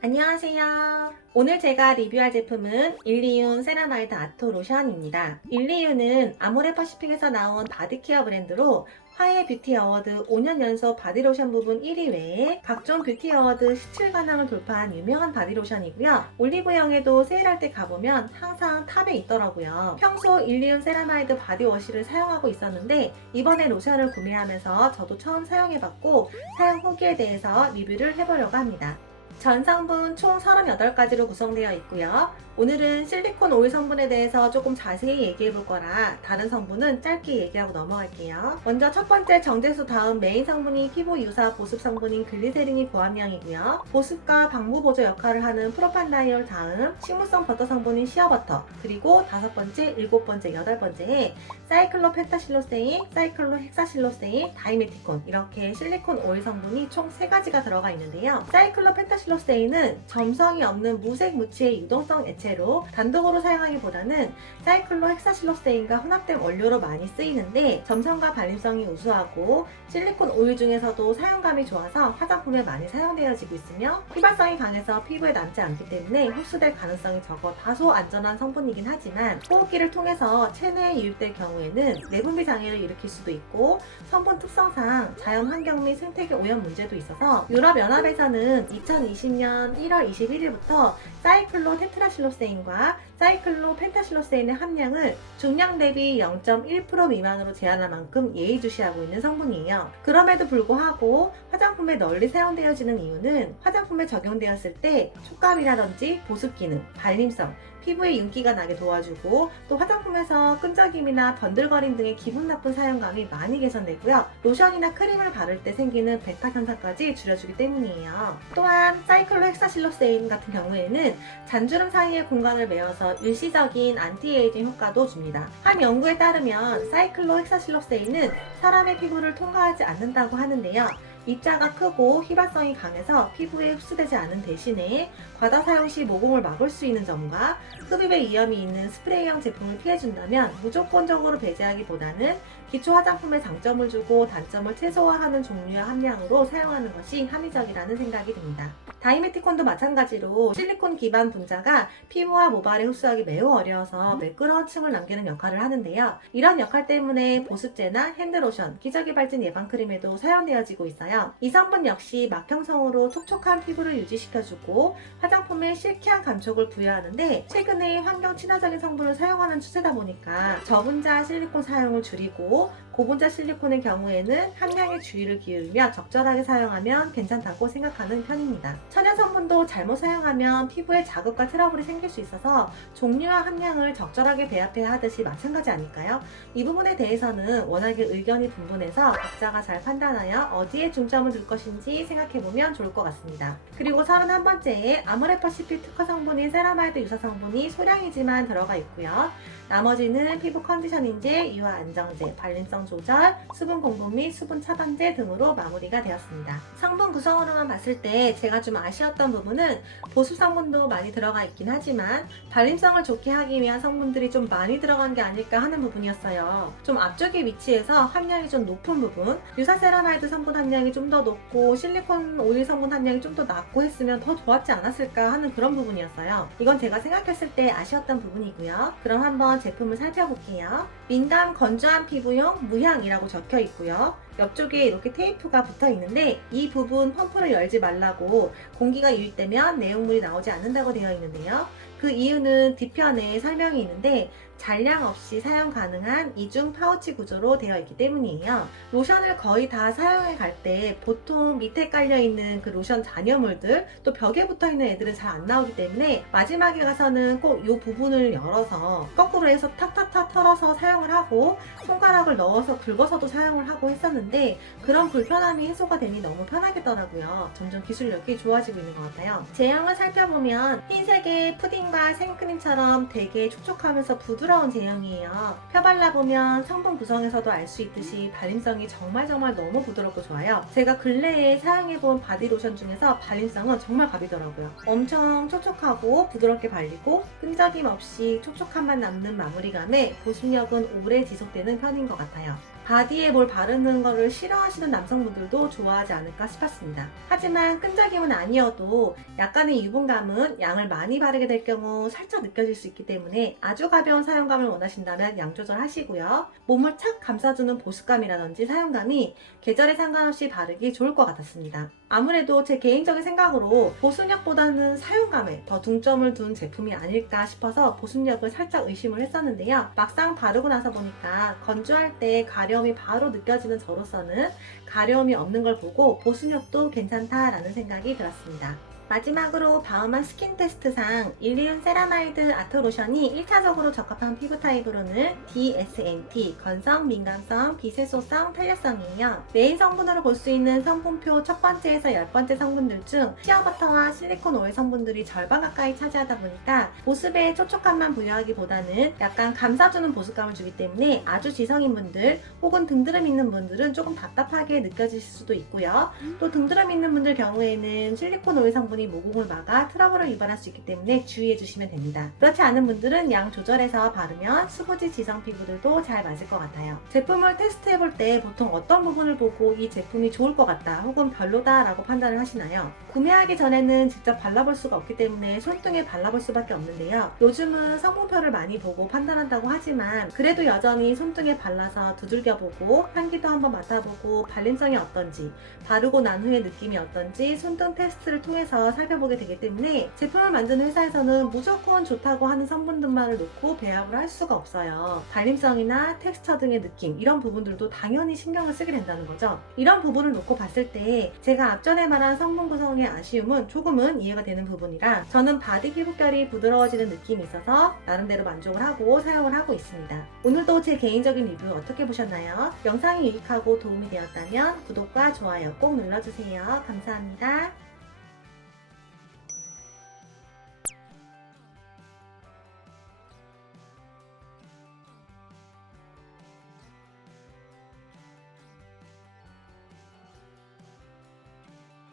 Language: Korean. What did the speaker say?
안녕하세요. 오늘 제가 리뷰할 제품은 일리윤 세라마이드 아토 로션입니다. 일리윤은 아모레퍼시픽에서 나온 바디케어 브랜드로 화해 뷰티 어워드 5년 연속 바디로션 부분 1위 외에 각종 뷰티 어워드 17관왕을 돌파한 유명한 바디로션이고요. 올리브영에도 세일할 때 가보면 항상 탑에 있더라고요. 평소 일리윤 세라마이드 바디워시를 사용하고 있었는데 이번에 로션을 구매하면서 저도 처음 사용해봤고 사용 후기에 대해서 리뷰를 해보려고 합니다. 전 성분 총 38가지로 구성되어 있고요. 오늘은 실리콘 오일 성분에 대해서 조금 자세히 얘기해 볼 거라 다른 성분은 짧게 얘기하고 넘어갈게요. 먼저 첫 번째 정제수 다음 메인 성분이 피부 유사 보습 성분인 글리세린이 고함량이고요. 보습과 방부 보조 역할을 하는 프로판다이올 다음 식물성 버터 성분인 시어버터, 그리고 다섯 번째, 일곱 번째, 여덟 번째에 사이클로 펜타실로세인, 사이클로 헥사실로세인, 다이메티콘 이렇게 실리콘 오일 성분이 총 3가지가 들어가 있는데요. 사이클로 펜타실로세인은 점성이 없는 무색 무취의 유동성 액체로 단독으로 사용하기보다는 사이클로 헥사실로세인과 혼합된 원료로 많이 쓰이는데 점성과 발림성이 우수하고 실리콘 오일 중에서도 사용감이 좋아서 화장품에 많이 사용되어지고 있으며 휘발성이 강해서 피부에 남지 않기 때문에 흡수될 가능성이 적어 다소 안전한 성분이긴 하지만 호흡기를 통해서 체내에 유입될 경우에는 내분비 장애를 일으킬 수도 있고 성분 특성상 자연 환경 및 생태계 오염 문제도 있어서 유럽연합에서는 2020년 1월 21일부터 사이클로 테트라실로세인과 사이클로 펜타실로세인의 함량을 중량 대비 0.1% 미만으로 제한할 만큼 예의주시하고 있는 성분이에요. 그럼에도 불구하고 화장품에 널리 사용되어지는 이유는 화장품에 적용되었을 때 촉감이라든지 보습 기능, 발림성, 피부에 윤기가 나게 도와주고 또 화장품에서 끈적임이나 번들거림 등의 기분 나쁜 사용감이 많이 개선되고요. 로션이나 크림을 바를 때 생기는 백탁 현상까지 줄여주기 때문이에요. 또한 사이클로 헥사실로세인 같은 경우에는 잔주름 사이의 공간을 메워서 일시적인 안티에이징 효과도 줍니다. 한 연구에 따르면 사이클로 헥사실로세인은 사람의 피부를 통과하지 않는다고 하는데요. 입자가 크고 휘발성이 강해서 피부에 흡수되지 않은 대신에 과다 사용 시 모공을 막을 수 있는 점과 흡입에 위험이 있는 스프레이형 제품을 피해준다면 무조건적으로 배제하기보다는 기초 화장품에 장점을 주고 단점을 최소화하는 종류의 함량으로 사용하는 것이 합리적이라는 생각이 듭니다. 다이메티콘도 마찬가지로 실리콘 기반 분자가 피부와 모발에 흡수하기 매우 어려워서 매끄러운 층을 남기는 역할을 하는데요. 이런 역할 때문에 보습제나 핸드로션, 기저귀 발진 예방 크림에도 사용되어지고 있어요. 이 성분 역시 막 형성으로 촉촉한 피부를 유지시켜주고 화장품에 실키한 감촉을 부여하는데 최근에 환경 친화적인 성분을 사용하는 추세다 보니까 저분자 실리콘 사용을 줄이고 고분자 실리콘의 경우에는 함량의 주의를 기울이며 적절하게 사용하면 괜찮다고 생각하는 편입니다. 천연 성분도 잘못 사용하면 피부에 자극과 트러블이 생길 수 있어서 종류와 함량을 적절하게 배합해야 하듯이 마찬가지 아닐까요? 이 부분에 대해서는 워낙에 의견이 분분해서 각자가 잘 판단하여 어디에 중점을 둘 것인지 생각해보면 좋을 것 같습니다. 그리고 31번째에 아모레퍼시픽 특허 성분인 세라마이드 유사 성분이 소량이지만 들어가 있고요. 나머지는 피부 컨디셔닝제, 유화 안정제, 발림성 조절, 수분 공급 및 수분 차단제 등으로 마무리가 되었습니다. 성분 구성으로만 봤을 때 제가 좀 아쉬웠던 부분은 보습 성분도 많이 들어가 있긴 하지만 발림성을 좋게 하기 위한 성분들이 좀 많이 들어간 게 아닐까 하는 부분이었어요. 좀 앞쪽에 위치해서 함량이 좀 높은 부분, 유사 세라마이드 성분 함량이 좀 더 높고 실리콘 오일 성분 함량이 좀 더 낮고 했으면 더 좋았지 않았을까 하는 그런 부분이었어요. 이건 제가 생각했을 때 아쉬웠던 부분이고요. 그럼 한번 제품을 살펴볼게요. 민감 건조한 피부용 무향이라고 적혀 있고요. 옆쪽에 이렇게 테이프가 붙어 있는데 이 부분 펌프를 열지 말라고 공기가 유입되면 내용물이 나오지 않는다고 되어 있는데요. 그 이유는 뒤편에 설명이 있는데 잔량 없이 사용 가능한 이중 파우치 구조로 되어 있기 때문이에요. 로션을 거의 다 사용해 갈 때 보통 밑에 깔려있는 그 로션 잔여물들 또 벽에 붙어있는 애들은 잘 안 나오기 때문에 마지막에 가서는 꼭 이 부분을 열어서 거꾸로 해서 탁탁탁 털어서 사용을 하고 손가락을 넣어서 긁어서도 사용을 하고 했었는데 그런 불편함이 해소가 되니 너무 편하겠더라고요. 점점 기술력이 좋아지고 있는 것 같아요. 제형을 살펴보면 흰색의 푸딩과 생크림처럼 되게 촉촉하면서 부드러운 제형이에요. 펴발라보면 성분 구성에서도 알 수 있듯이 발림성이 정말 너무 부드럽고 좋아요. 제가 근래에 사용해본 바디로션 중에서 발림성은 정말 갑이더라고요. 엄청 촉촉하고 부드럽게 발리고 끈적임 없이 촉촉함만 남는 마무리감에 보습력은 오래 지속되는 편인 것 같아요. 바디에 뭘 바르는 거를 싫어하시는 남성분들도 좋아하지 않을까 싶었습니다. 하지만 끈적임은 아니어도 약간의 유분감은 양을 많이 바르게 될 경우 살짝 느껴질 수 있기 때문에 아주 가벼운 사용감을 원하신다면 양 조절하시고요. 몸을 착 감싸주는 보습감이라든지 사용감이 계절에 상관없이 바르기 좋을 것 같았습니다. 아무래도 제 개인적인 생각으로 보습력보다는 사용감에 더 중점을 둔 제품이 아닐까 싶어서 보습력을 살짝 의심을 했었는데요. 막상 바르고 나서 보니까 건조할 때 가려움이 바로 느껴지는 저로서는 가려움이 없는 걸 보고 보습력도 괜찮다라는 생각이 들었습니다. 마지막으로 바우만 스킨 테스트상 일리윤 세라마이드 아토로션이 1차적으로 적합한 피부 타입으로는 DSNT, 건성, 민감성, 비세소성, 탄력성이에요. 메인 성분으로 볼 수 있는 성분표 첫 번째에서 10번째 성분들 중 시어버터와 실리콘 오일 성분들이 절반 가까이 차지하다 보니까 보습에 촉촉함만 부여하기보다는 약간 감싸주는 보습감을 주기 때문에 아주 지성인 분들 혹은 등드름 있는 분들은 조금 답답하게 느껴질 수도 있고요. 또 등드름 있는 분들 경우에는 실리콘 오일 성분 모공을 막아 트러블을 유발할 수 있기 때문에 주의해 주시면 됩니다. 그렇지 않은 분들은 양 조절해서 바르면 수부지 지성 피부들도 잘 맞을 것 같아요. 제품을 테스트해 볼 때 보통 어떤 부분을 보고 이 제품이 좋을 것 같다 혹은 별로다 라고 판단을 하시나요? 구매하기 전에는 직접 발라볼 수가 없기 때문에 손등에 발라볼 수밖에 없는데요. 요즘은 성분표를 많이 보고 판단한다고 하지만 그래도 여전히 손등에 발라서 두들겨보고 향기도 한번 맡아보고 발림성이 어떤지 바르고 난 후의 느낌이 어떤지 손등 테스트를 통해서 살펴보게 되기 때문에 제품을 만드는 회사에서는 무조건 좋다고 하는 성분들만을 놓고 배합을 할 수가 없어요. 발림성이나 텍스처 등의 느낌 이런 부분들도 당연히 신경을 쓰게 된다는 거죠. 이런 부분을 놓고 봤을 때 제가 앞전에 말한 성분 구성의 아쉬움은 조금은 이해가 되는 부분이라 저는 바디 피부결이 부드러워지는 느낌이 있어서 나름대로 만족을 하고 사용을 하고 있습니다. 오늘도 제 개인적인 리뷰 어떻게 보셨나요? 영상이 유익하고 도움이 되었다면 구독과 좋아요 꼭 눌러주세요. 감사합니다.